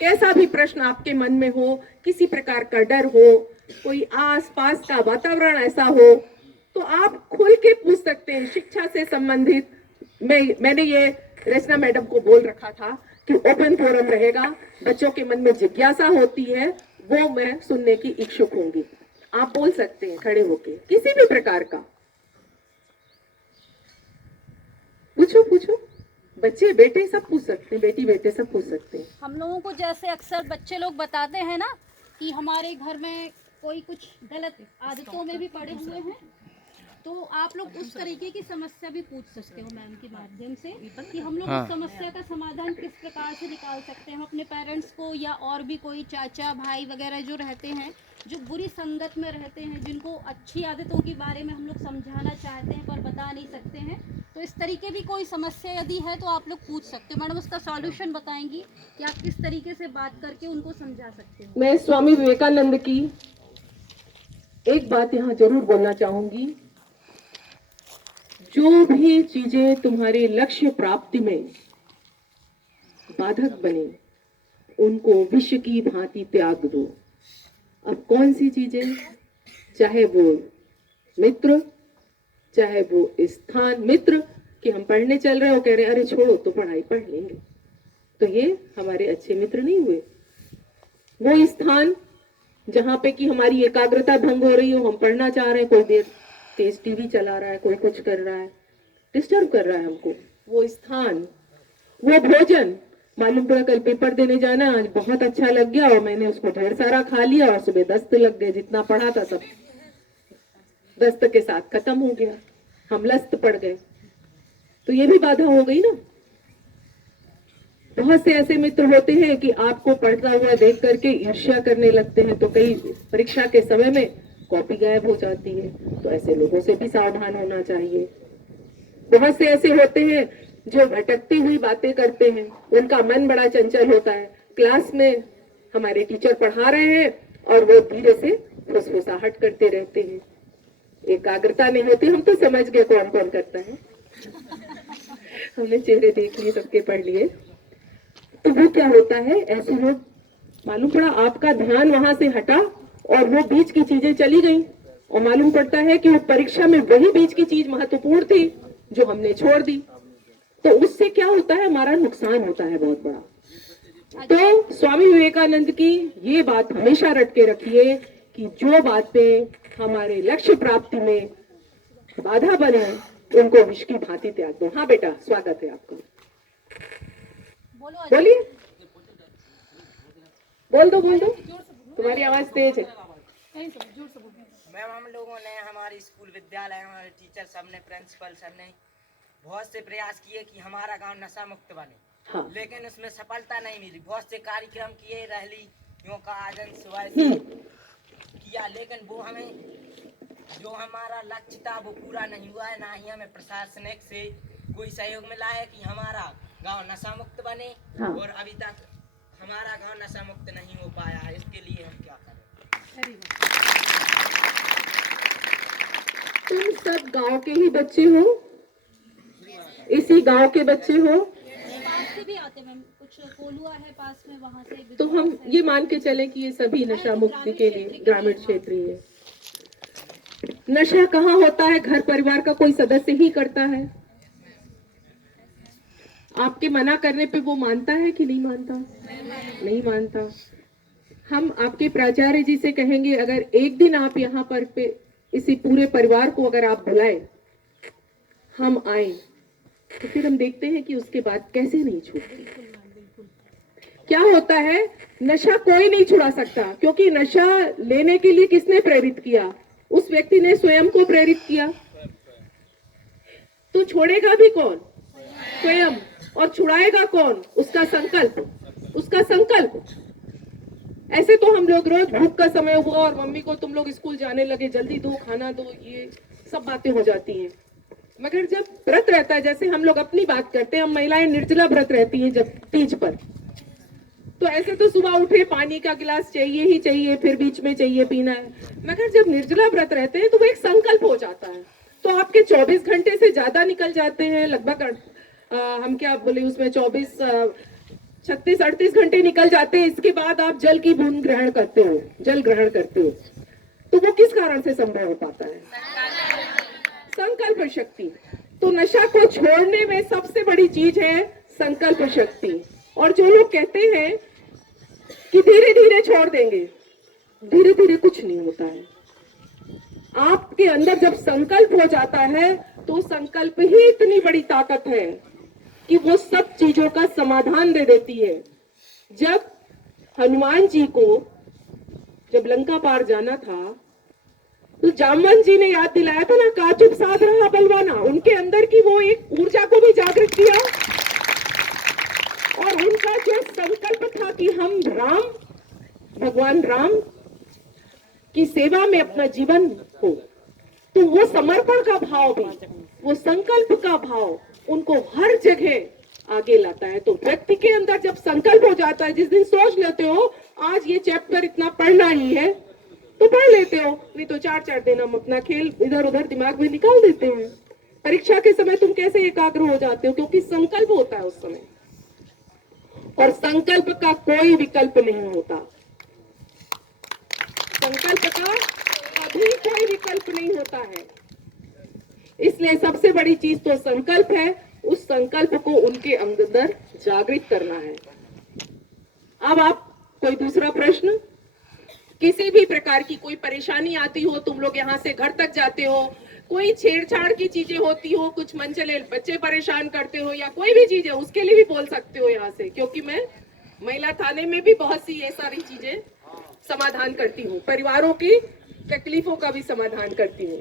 कैसा भी प्रश्न आपके मन में हो, किसी प्रकार का डर हो, कोई आसपास का वातावरण ऐसा हो, तो आप खुल के पूछ सकते हैं शिक्षा से संबंधित। मैंने ये रचना मैडम को बोल रखा था कि ओपन फोरम रहेगा, बच्चों के मन में जिज्ञासा होती है वो मैं सुनने की इच्छुक होंगी। आप बोल सकते हैं खड़े होके किसी भी प्रकार का, पूछो पूछो, बच्चे बेटे सब पूछ सकते हैं, बेटी बेटे सब पूछ सकते हैं। हम लोगों को जैसे अक्सर बच्चे लोग बताते हैं ना कि हमारे घर में कोई कुछ गलत आदतों में भी पड़े हुए हैं, तो आप लोग उस तरीके की समस्या भी पूछ सकते हो मैम के माध्यम से कि हम लोग उस समस्या का समाधान किस प्रकार से निकाल सकते हैं। हम अपने पेरेंट्स को या और भी कोई चाचा भाई वगैरह जो रहते हैं, जो बुरी संगत में रहते हैं, जिनको अच्छी आदतों के बारे में हम लोग समझाना चाहते हैं पर बता नहीं सकते हैं, तो इस तरीके की कोई समस्या यदि है तो आप लोग पूछ सकते हो। मैडम उसका सॉल्यूशन बताएंगी कि आप किस तरीके से बात करके उनको समझा सकते हो। मैं स्वामी विवेकानंद की एक बात यहाँ जरूर बोलना चाहूंगी, जो भी चीजें तुम्हारे लक्ष्य प्राप्ति में बाधक बने उनको विष की भांति त्याग दो। अब कौन सी चीजें, चाहे वो मित्र, चाहे वो स्थान, मित्र कि हम पढ़ने चल रहे हो कह रहे अरे छोड़ो तो पढ़ाई पढ़ लेंगे, तो ये हमारे अच्छे मित्र नहीं हुए। वो स्थान जहां पे कि हमारी एकाग्रता भंग हो रही हो, हम पढ़ना चाह रहे हैं, कोई देर तेज टीवी चला रहा है, कोई कुछ कर रहा है, डिस्टर्ब कर रहा है हमको। वो स्थान, वो भोजन, मालूम पड़ा कल पेपर देने जाना, आज बहुत अच्छा लग गया और मैंने उसको ढेर सारा खा लिया और सुबह दस्त लग गए, जितना पढ़ा था सब दस्त के साथ खत्म हो गया, हम लस्त पड़ गए, तो ये भी बाधा हो गई ना। बहुत से ऐसे मित्र होते हैं कि आपको पढ़ता हुआ देख करके ईर्ष्या करने लगते हैं, तो कई परीक्षा के समय में कॉपी गायब हो जाती है, तो ऐसे लोगों से भी सावधान होना चाहिए। बहुत से ऐसे होते हैं जो भटकती हुई बातें करते हैं, उनका मन बड़ा चंचल होता है, क्लास में हमारे टीचर पढ़ा रहे हैं और वो धीरे से फुसफुसाहट करते रहते हैं, एकाग्रता नहीं होती। हम तो समझ गए कौन कौन करता है, हमने चेहरे देख लिए, सबके पढ़ लिए। तो वो क्या होता है, ऐसे लोग मालूम पड़ा आपका ध्यान वहां से हटा और वो बीच की चीजें चली गई, और मालूम पड़ता है कि वो परीक्षा में वही बीच की चीज महत्वपूर्ण थी जो हमने छोड़ दी, तो उससे क्या होता है, हमारा नुकसान होता है बहुत बड़ा। तो स्वामी विवेकानंद की ये बात हमेशा रट के रखिए कि जो बातें हमारे लक्ष्य प्राप्ति में बाधा बने उनको विष की भांति त्याग दो। हाँ बेटा, स्वागत है आपका, बोलिए, बोल दो बोल दो, तुम्हारी आवाज तेज है। मैम हम लोगों ने, हमारे स्कूल विद्यालय, हमारे टीचर सब ने, प्रिंसिपल सर ने बहुत से प्रयास किए कि हमारा गांव नशा मुक्त बने। हाँ। लेकिन उसमें सफलता नहीं मिली। बहुत से कार्यक्रम किए, रैलियों का आयोजन सुबह से किया, लेकिन वो हमें जो हमारा लक्ष्य था वो पूरा नहीं हुआ है। ना ही हमें प्रशासनिक से कोई सहयोग मिला है कि हमारा गांव नशा मुक्त बने। हाँ। और अभी तक हमारा गांव नशा मुक्त नहीं हो पाया है। इसके लिए हम क्या करें? तुम सब गांव के ही बच्चे हो, इसी गांव के बच्चे हो, पास से भी आते मैम, कुछ कोलुआ है पास में, वहाँ से। तो हम ये मान के चले कि ये सभी नशा मुक्ति के लिए ग्रामीण क्षेत्र ही है। नशा कहाँ होता है, घर परिवार का कोई सदस्य ही करता है। आपके मना करने पे वो मानता है कि नहीं मानता? नहीं मानता। हम आपके प्राचार्य जी से कहेंगे अगर एक दिन आप यहाँ पर पे इसी पूरे परिवार को अगर आप बुलाए, हम आए, तो फिर हम देखते हैं कि उसके बाद कैसे नहीं छूटती। क्या होता है, नशा कोई नहीं छुड़ा सकता, क्योंकि नशा लेने के लिए किसने प्रेरित किया? उस व्यक्ति ने स्वयं को प्रेरित किया। तो छोड़ेगा भी कौन? स्वयं। और छुड़ाएगा कौन? उसका संकल्प, उसका संकल्प। ऐसे तो हम लोग रोज भूख का समय हुआ और मम्मी को तुम लोग स्कूल जाने लगे, जल्दी दो, खाना दो, ये सब बातें हो जाती हैं। मगर जब व्रत रहता है, जैसे हम लोग अपनी बात करते हैं, हम महिलाएं निर्जला व्रत रहती हैं जब तीज पर, तो ऐसे तो सुबह उठे पानी का गिलास चाहिए ही चाहिए, फिर बीच में चाहिए पीना है। मगर जब निर्जला व्रत रहते हैं तो वो एक संकल्प हो जाता है, तो आपके 24 घंटे से ज्यादा निकल जाते हैं, लगभग हम क्या बोले उसमें 24 36-38 घंटे निकल जाते हैं, इसके बाद आप जल की बूंद ग्रहण करते हो, जल ग्रहण करते हो, तो वो किस कारण से संभव हो पाता है? संकल्प शक्ति। तो नशा को छोड़ने में सबसे बड़ी चीज है संकल्प शक्ति। और जो लोग कहते हैं कि धीरे धीरे छोड़ देंगे, धीरे धीरे कुछ नहीं होता है। आपके अंदर जब संकल्प हो जाता है तो संकल्प ही इतनी बड़ी ताकत है कि वो सब चीजों का समाधान दे देती है। जब हनुमान जी को जब लंका पार जाना था तो जामवंत जी ने याद दिलाया था ना, का चुप साध रहा बलवाना। उनके अंदर की वो एक ऊर्जा को भी जागृत किया और उनका जो संकल्प था कि हम राम, भगवान राम की सेवा में अपना जीवन हो, तो वो समर्पण का भाव भी, वो संकल्प का भाव उनको हर जगह आगे लाता है। तो व्यक्ति के अंदर जब संकल्प हो जाता है, जिस दिन सोच लेते हो आज ये चैप्टर इतना पढ़ना ही है तो पढ़ लेते हो, नहीं तो 4-4 दिन हम अपना खेल इधर उधर दिमाग में निकाल देते हैं। परीक्षा के समय तुम कैसे एकाग्र हो जाते हो? क्योंकि संकल्प होता है उस समय, और संकल्प का कोई विकल्प नहीं होता। संकल्प का कभी कोई विकल्प नहीं होता है। इसलिए सबसे बड़ी चीज तो संकल्प है। उस संकल्प को उनके अंदर जागृत करना है। अब आप कोई दूसरा प्रश्न? किसी भी प्रकार की कोई परेशानी आती हो, तुम लोग यहाँ से घर तक जाते हो, कोई छेड़छाड़ की चीजें होती हो, कुछ मनचले बच्चे परेशान करते हो, या कोई भी चीज है, उसके लिए भी बोल सकते हो यहाँ से, क्योंकि मैं महिला थाने में भी बहुत सी ये सारी चीजें समाधान करती हूँ, परिवारों की तकलीफों का भी समाधान करती हूँ।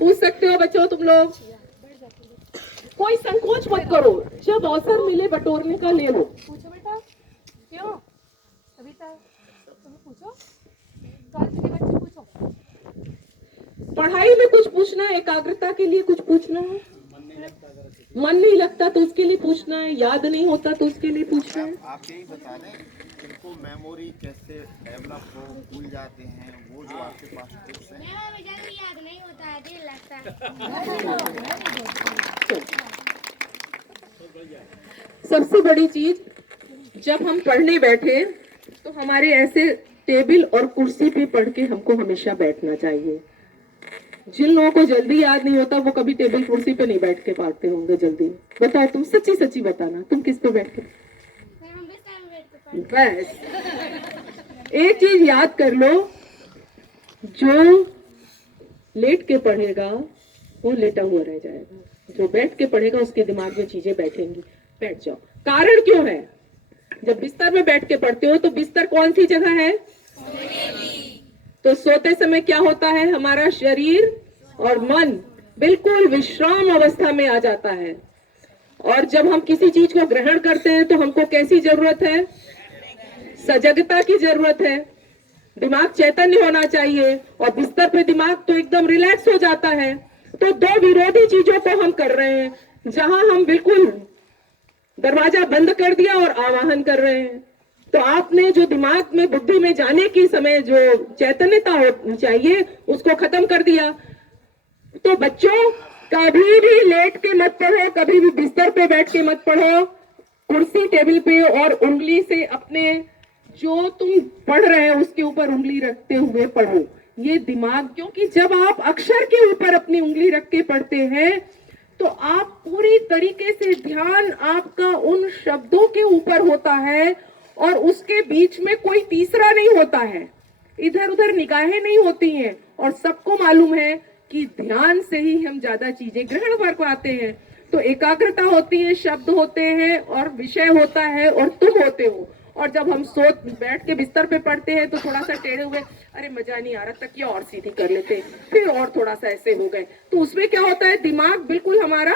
पूछ सकते हो बच्चों तुम लोग, कोई संकोच मत करो, जब अवसर मिले बटोरने का ले लो। पूछो बेटा, क्यों कविता तुम पूछो, बच्चे पूछो। पढ़ाई में कुछ पूछना है, एकाग्रता के लिए कुछ पूछना है, मन नहीं लगता तो उसके लिए पूछना है, याद नहीं होता तो उसके लिए पूछना है। आप यही बता दें इनको मेमोरी कैसे डेवलप हो, भूल जाते हैं वो जो आपके पास टिप्स हैं। याद नहीं होता है, दिल लगता है। सबसे बड़ी चीज, जब हम पढ़ने बैठे तो हमारे ऐसे टेबल और कुर्सी पे पढ़ के हमको हमेशा बैठना चाहिए। जिन लोगों को जल्दी याद नहीं होता वो कभी टेबल कुर्सी पे नहीं बैठ के पढ़ते होंगे जल्दी। बताओ तुम, सच्ची सच्ची बताना, तुम किस पे बैठ के? बस एक चीज याद कर लो, जो लेट के पढ़ेगा वो लेटा हुआ रह जाएगा, जो बैठ के पढ़ेगा उसके दिमाग में चीजें बैठेंगी। बैठ जाओ। कारण क्यों है? जब बिस्तर में बैठ के पढ़ते हो तो बिस्तर कौन सी जगह है? तो सोते समय क्या होता है? हमारा शरीर और मन बिल्कुल विश्राम अवस्था में आ जाता है। और जब हम किसी चीज को ग्रहण करते हैं तो हमको कैसी जरूरत है? सजगता की जरूरत है। दिमाग चैतन्य होना चाहिए, और बिस्तर पे दिमाग तो एकदम रिलैक्स हो जाता है। तो दो विरोधी चीजों को हम कर रहे हैं, जहां हम बिल्कुल दरवाजा बंद कर दिया और आवाहन कर रहे हैं। तो आपने जो दिमाग में, बुद्धि में जाने की समय जो चैतन्यता होनी चाहिए उसको खत्म कर दिया। तो बच्चों, कभी भी लेट के मत पढ़ो, कभी भी बिस्तर पे बैठ के मत पढ़ो, कुर्सी टेबल पे और उंगली से अपने जो तुम पढ़ रहे हो उसके ऊपर उंगली रखते हुए पढ़ो। ये दिमाग, क्योंकि जब आप अक्षर के ऊपर अपनी उंगली रख के पढ़ते हैं तो आप पूरी तरीके से ध्यान आपका उन शब्दों के ऊपर होता है, और उसके बीच में कोई तीसरा नहीं होता है, इधर उधर निगाहें नहीं होती हैं। और सबको मालूम है कि ध्यान से ही हम ज्यादा चीजें ग्रहण कर पाते हैं। तो एकाग्रता होती है, शब्द होते हैं और विषय होता है और तुम होते हो। और जब हम बैठ के बिस्तर पे पढ़ते हैं तो थोड़ा सा टेढ़े हुए, अरे मजा नहीं आ रहा, तकिया और सीधी कर लेते, फिर और थोड़ा सा ऐसे हो गए, तो उसमें क्या होता है? दिमाग बिल्कुल हमारा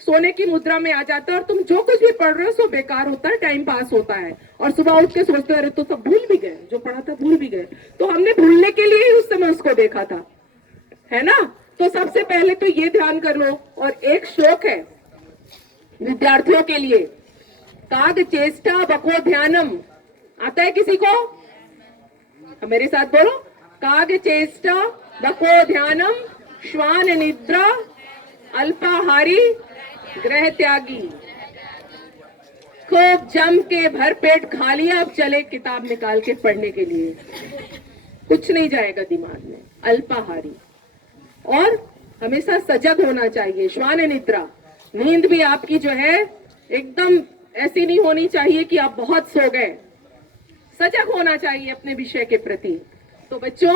सोने की मुद्रा में आ जाता है, और तुम जो कुछ भी पढ़ रहे हो सो बेकार होता है, टाइम पास होता है। और सुबह उठ के सोचते अरे तो सब भूल भी गए, जो पढ़ा था भूल भी गए। तो हमने भूलने के लिए ही उस समय उसको देखा था, है ना? तो सबसे पहले तो ये ध्यान कर लो। और एक श्लोक है विद्यार्थियों के लिए, काग चेष्टा बको ध्यानम। आता है किसी को? मेरे साथ बोलो, काग चेष्टा बको ध्यानम, श्वान निद्रा अल्पाहारी ग्रह त्यागी। खूब जम के भरपेट खा लिया, अब चले किताब निकाल के पढ़ने के लिए, कुछ नहीं जाएगा दिमाग में, अल्पाहारी। और हमेशा सजग होना चाहिए, श्वान निद्रा, नींद भी आपकी जो है एकदम ऐसी नहीं होनी चाहिए कि आप बहुत सो गए, सजग होना चाहिए अपने विषय के प्रति। तो बच्चों,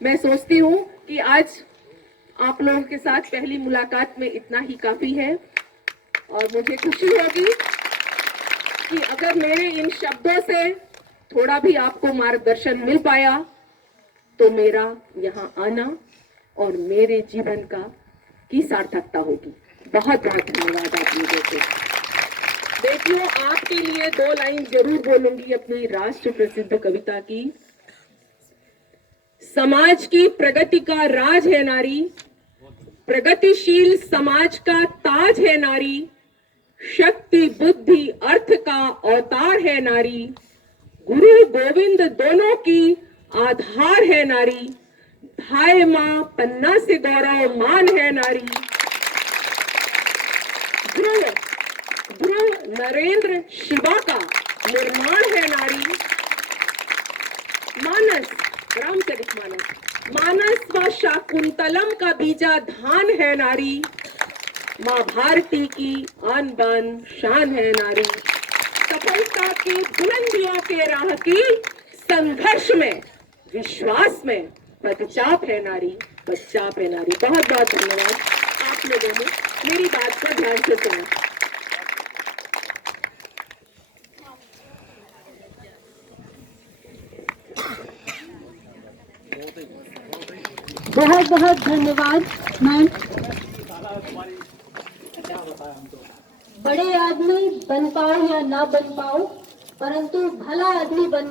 मैं सोचती हूँ कि आज आप लोगों के साथ पहली मुलाकात में इतना ही काफी है, और मुझे खुशी होगी कि अगर मेरे इन शब्दों से थोड़ा भी आपको मार्गदर्शन मिल पाया तो मेरा यहाँ आना और मेरे जीवन की सार्थकता होगी। बहुत बहुत धन्यवाद आप लोगों को। देखिए, आपके लिए 2 लाइन जरूर बोलूंगी अपनी राष्ट्र प्रसिद्ध कविता की। समाज की प्रगति का राज है नारी, प्रगतिशील समाज का ताज है नारी, शक्ति बुद्धि अर्थ का अवतार है नारी, गुरु गोविंद दोनों की आधार है नारी, धाय मां पन्ना से गौरव मान है नारी, ध्रुव नरेंद्र शिवा का निर्माण है नारी, मानस रामचरितमानस, मानस व शाकुंतलम का बीजा धान है नारी, माँ भारती की आन बान शान है नारी, सफलता की बुलंदियों के राह की संघर्ष में विश्वास में पदचाप है नारी, पदचाप है नारी। बहुत बहुत धन्यवाद आप लोगों ने मेरी बात को ध्यान से सुना। बहुत बहुत धन्यवाद मैम। बड़े आदमी बन पाओ या ना बन पाओ, परंतु भला आदमी बन